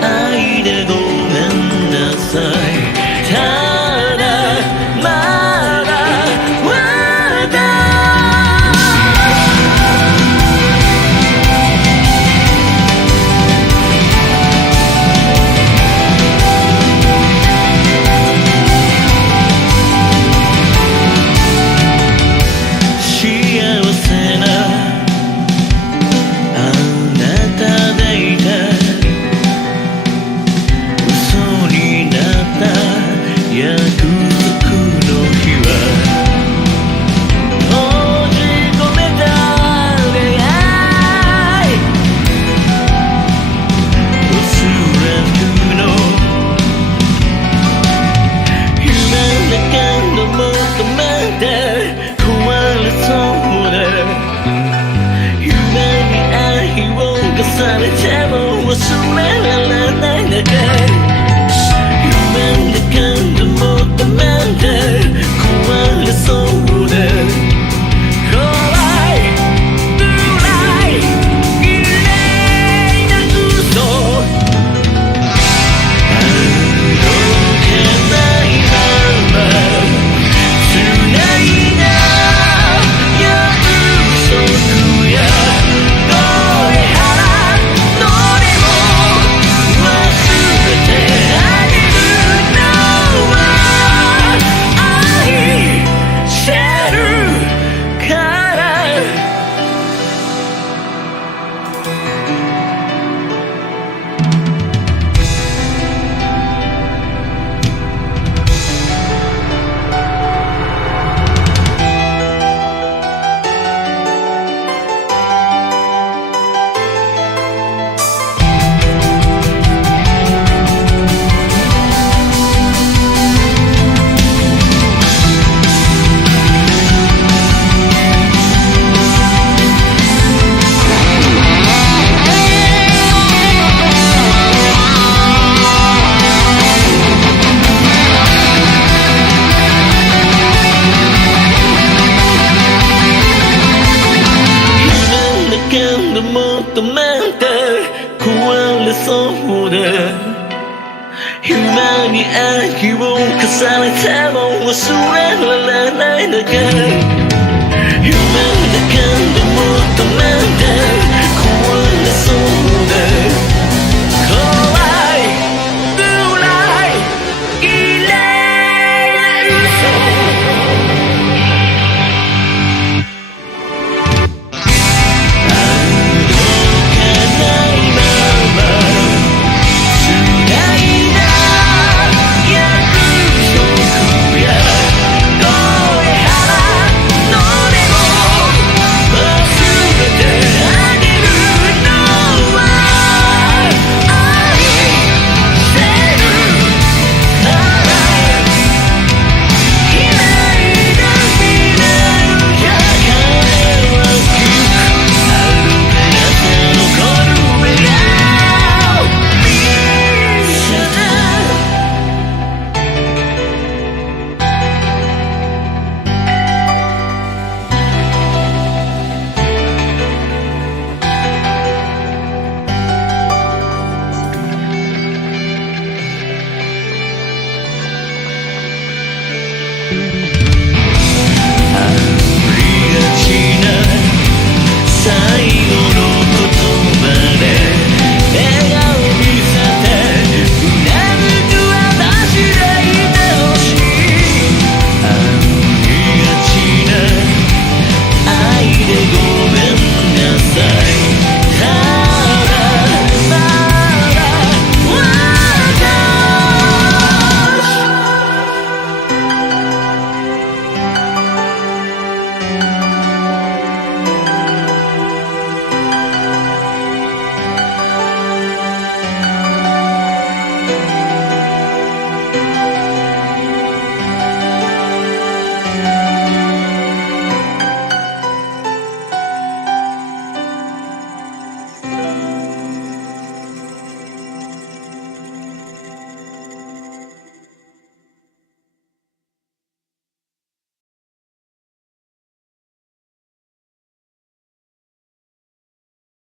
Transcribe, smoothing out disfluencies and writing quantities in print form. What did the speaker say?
愛でごめんなさい。ただまだ幸せなあなたでいた。約束の日は閉じ込めた出会い。おそらくの夢の中のもっとまだ壊れそうだ。夢に愛を重ねても忘れられないだけ。夢の中のもっとまだ壊れそうだ。怖い暗い綺麗な嘘歩けないまま繋いだ約束や遠い花のりも忘れてあげる。もっとまだ壊れそうだ。夢に愛を重ねても忘れられないだけ。夢の中のもっとまだ壊れそうだ。怖い暗い綺麗な嘘最後の言葉で